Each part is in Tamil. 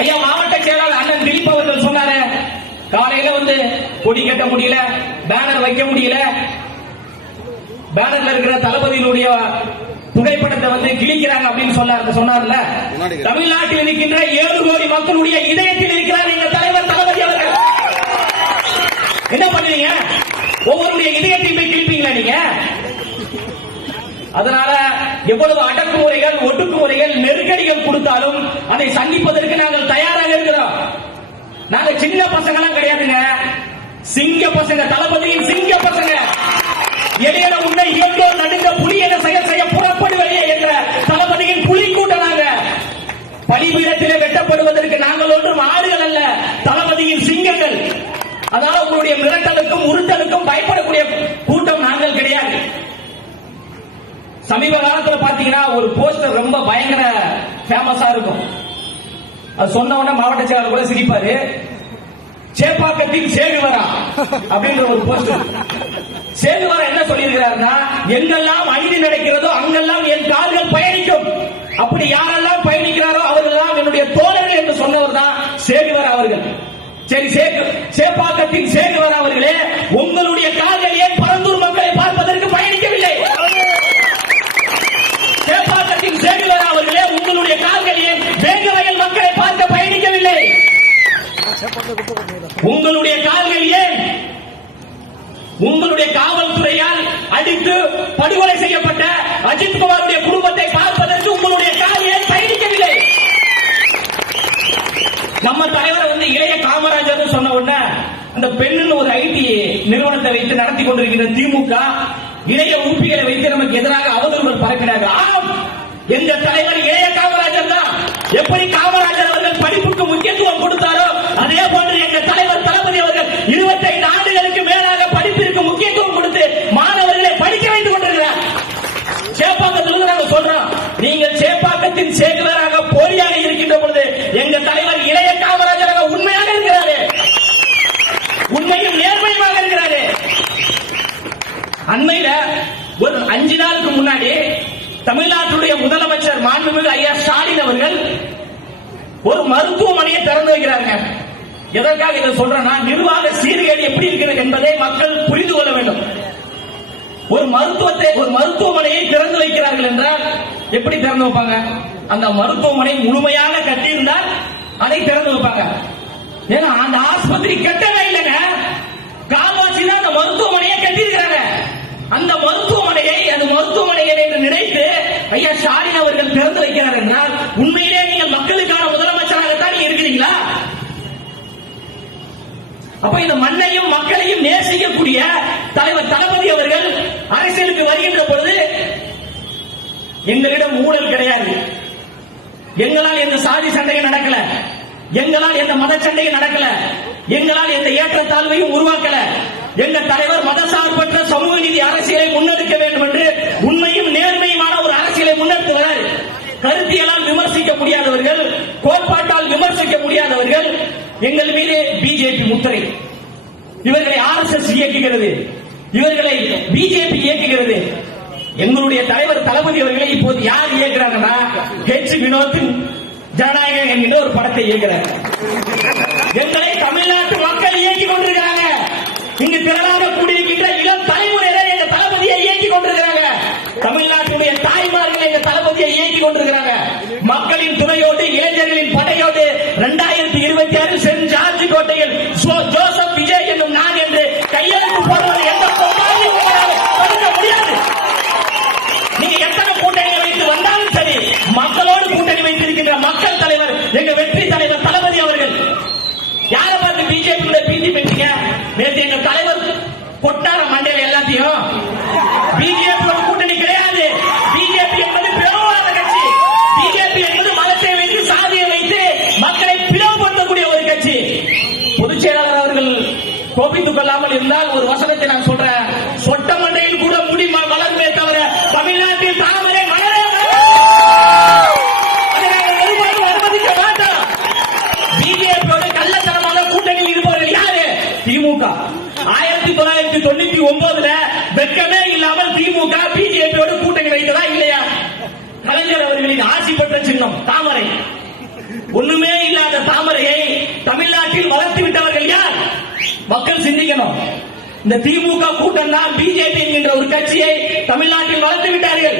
ஐயா மாவட்ட செயலாளர் அண்ணன் திலீப் அவர்கள் சொன்னாரு, காலையில வந்து கொடி கட்ட முடியல, பேனர் வைக்க முடியல, பேனர்ல இருக்கிற தளபதியினுடைய புகைப்படத்தை வந்து கிழிக்கிறாங்க அப்படின்னு சொன்னார்ல. தமிழ்நாட்டில் இருக்கின்ற 7 கோடி மக்களுடைய இதயத்தில் இருக்கிறார் எங்க தலைவர் தளபதி அவர்கள். என்ன பண்ணுவீங்க? ஒவ்வொருடைய இதயத்தையும் போய் கிழிப்பீங்களா நீங்க? அதனால எவ்வளவு அடக்குமுறைகள், ஒடுக்குமுறைகள், நெருக்கடிகள் கொடுத்தாலும் அதை சந்திப்பதற்கு நாங்கள் தயாராக இருக்கிறோம். நாங்க சின்ன பசங்க எல்லாம் கிடையாதுங்க, சிங்க பசங்க, தளபதியின் சிங்க பசங்க. எளியன உன்னை எங்கோ நடுங்க புலி என செயல் செய்ய புறப்படுவதையே என்ற தளபதியின் புலி கூட்டனாங்க. பலிபீடத்திலே வெட்டப்படுவதற்கு நாங்கள் ஒன்றும் ஆடுகள் அல்ல, தளபதியின் சிங்கங்கள். அதனால உங்களுடைய மிரட்டலுக்கும் உருட்டலுக்கும் பயப்படக்கூடிய கூட்டம் நாங்கள் கிடையாது. சமீப காலத்தில் பாத்தீங்கன்னா ஒரு போஸ்டர் ரொம்ப பயங்கர ஃபேமஸா இருக்கும். அது சொன்ன உடனே மாவட்ட செயலாளர் கூட சிரிப்பாரு. சேப்பாக்கத்தில் சேகுவரா அப்படின்ற ஒரு போஸ்டர். சேகுவரா என்ன சொல்லியிருக்கிறாருன்னா, எங்கெல்லாம் அநீதி நடக்கிறதோ அங்கெல்லாம் என் கால்கள் பயணிக்கும், அப்படி யாரெல்லாம் பயணிக்கிறாரோ அவர்களெல்லாம் என்னுடைய தோழர்கள் என்று சொன்னவர் தான் சேகுவரா அவர்கள். சரி, சேப்பாக்கத்தில் சேகுவரா அவர்களே, உங்களுடைய கால்கள் ஏன் பரந்தூர் மக்களை பார்ப்பதற்கு பயணிக்கவில்லை? சேப்பாக்கத்தில் சேகுவரா அவர்களே, உங்களுடைய கால்கள் ஏன் வேங்கவயல் மக்களை பார்க்க பயணிக்கவில்லை? உங்களுடைய கால்கள் ஏன் உங்களுடைய காவல்துறையால் அடித்து படுகொலை செய்யப்பட்ட அஜித்குமாருடைய குடும்பத்தை பார்ப்பதற்கு உங்களுடைய கால் ஏன் பயணிக்கவில்லை? நம்ம தலைவரை வந்து இளைய காமராஜர் சொன்ன உடனே அந்த பெண்ணின் ஒரு ஐடி நிறுவனத்தை வைத்து நடத்தி கொண்டிருக்கிற திமுக இளைய உறுப்பிகளை வைத்து நமக்கு எதிராக அவதூறுகள் பரப்பினாங்க. ஆம், எங்க தலைவர் இளைய காமராஜர் தான். எப்படி காமராஜர் அவர்கள் படிப்புக்கு முக்கியத்துவம் கொடுத்தாரோ அதே போன்று எங்க தலைவர் தளபதி அவர்கள் 25 ஆண்டுகளுக்கு மேலாக படிப்பிற்கு முக்கியத்துவம் கொடுத்து மாணவர்களை படிக்க வைத்துக் கொண்டிருக்கிறார். சேப்பாக்கத்திலிருந்து நாங்கள் சொல்றோம், நீங்கள் சேப்பாக்கத்தின் சேகுவராக போலியாக இருக்கின்ற பொழுது எங்க தலைவர் இளைய காமராஜராக உண்மையாக இருக்கிறாரு, உண்மையும் நேர்மையுமாக இருக்கிறாரு. அண்மையில ஒரு 5 நாளுக்கு முன்னாடி தமிழ்நாட்டுடைய முதலமைச்சர் மாண்புமிகு ஐயா ஸ்டாலின் அவர்கள் ஒரு மருத்துவமனையை திறந்து வைக்கிறாங்க. எதற்காக இதை சொல்றேன்னா, நிர்வாக சீர்கேடு எப்படி இருக்கிறது என்பதை மக்கள் புரிந்து கொள்ள வேண்டும். ஒரு மருத்துவமனையை திறந்து வைக்கிறார்கள் என்றால் எப்படி திறந்து வைப்பாங்க? அந்த மருத்துவமனை முழுமையாக கட்டியிருந்தால் அதை திறந்து வைப்பாங்க. ஏன்னா அந்த ஆஸ்பத்திரி கட்டவே இல்லைங்க, கால்வாசி தான் அந்த மருத்துவமனையை கட்டியிருக்கிறாங்க. அந்த மருத்துவமனையை என்று நினைத்து ஐயா ஸ்டாலின் அவர்கள் திறந்து வைக்கிறார் என்றால் உண்மையிலே நீங்கள் மக்களுக்கான முதலமைச்சராகத்தான் இருக்கிறீங்களா? அப்ப இந்த மண்ணையும் மக்களையும் நேசிக்கக்கூடிய தலைவர் தளபதி அவர்கள் அரசியலுக்கு வருகின்ற பொழுது எங்களிடம் ஊழல் கிடையாது, எங்களால் எந்த சாதி சண்டையும் நடக்கல, எங்களால் எந்த மத சண்டையும் நடக்கல, எங்களால் எந்த ஏற்றத்தாழ்வையும் உருவாக்கல. எங்க தலைவர் மதசார்பற்ற சமூக நீதி அரசியலை முன்னெடுக்க வேண்டும் என்று உண்மையும் நேர்மையுமான ஒரு அரசியலை முன்னெடுத்துகிறார். கருத்தியலால் விமர்சிக்க முடியாதவர்கள், கோட்பாட்டால் விமர்சிக்க முடியாதவர்கள் எங்கள் மீது பிஜேபி முத்திரை. இவர்களை RSS இயக்குகிறது, இவர்களை பிஜேபி இயக்குகிறது. எங்களுடைய தலைவர் தளபதி அவர்களை இப்போது யார் இயக்குறாங்கன்னா H வினோத்தின் ஜனநாயகம் என்கிற ஒரு படத்தை இயக்குறார். எங்களை தமிழ்நாட்டு மக்கள் இயக்கிக் கொண்டிருக்கிறாங்க. இங்கு திரளாக கூடியிருக்கின்ற இளம் தலைமுறையிலே எங்க தளபதியை இயக்கிக் கொண்டிருக்கிறாங்க. தமிழ்நாட்டுடைய தாய்மார்கள் எங்க தளபதியை இயக்கிக் கொண்டிருக்கிறாங்க. மக்களின் துணையோடு, இளைஞர்களின் படையோடு 2026 சென்ட் ஜார்ஜ் கோட்டையில் ஜோசப் விஜய் என்னும் நான் என்று கையெழுத்து போடுவது எந்த பொருளாதாரம் தடுக்க முடியாது. நீங்க எத்தனை கூட்டணியை வைத்து வந்தாலும் சரி, மக்களோடு கூட்டணி வைத்திருக்கின்ற மக்கள் தலைவர் எங்க வெற்றி தலைவர் தளபதி அவர்கள். யாரை பார்த்து பிஜேபி பெற்றீங்க? நேற்று எங்க தலைவர் கொட்டார மண்டையில எல்லாத்தையும் பிஜேபி கூட்டணி கிடையாது. பிஜேபி என்பது பிளவுவாத கட்சி. பிஜேபி என்பது மதத்தை வைத்து, சாதியை வைத்து மக்களை பிளவுபடுத்தக்கூடிய ஒரு கட்சி. பொதுச் செயலாளர் அவர்கள் கோபித்துக் கொள்ளாமல் இருந்தால் ஒரு வசனத்தை நான் சொல்றேன். சொட்ட மண்டையில் கூட முடி வளர்ந்தே தவிர தமிழ்நாட்டில் தாமரை மலரே அனுமதிக்க மாட்டோம். பிஜேபியோட கள்ளத்தனமான கூட்டணியில் இருப்பவர்கள் யாரு? திமுக. 1999 வெட்கமே இல்லாமல் திமுக பிஜேபியோடு கூட்டணி வைத்ததா இல்லையா? கலைஞர் அவர்களின் ஆட்சி பெற்ற சின்னம் தாமரை. ஒண்ணுமே இல்லாத மக்கள் சிந்திக்கணும். இந்த திமுக கூட்டம் தான் பிஜேபி என்கின்ற ஒரு கட்சியை தமிழ்நாட்டில் வளர்த்து விட்டார்கள்.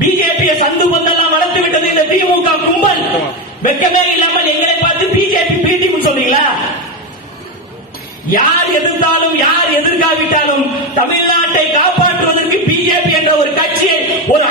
பிஜேபியை சந்து பந்தெல்லாம் வளர்த்து விட்டது இந்த திமுக கும்பல். வெக்கமே இல்லாமல் எங்களை பார்த்து பிஜேபி பிடிக்கும் சொல்றீங்களா? யார் எதிர்த்தாலும் யார் எதிர்க்காவிட்டாலும் தமிழ்நாட்டை காப்பாற்றுவதற்கு பிஜேபி என்ற ஒரு கட்சியை ஒரு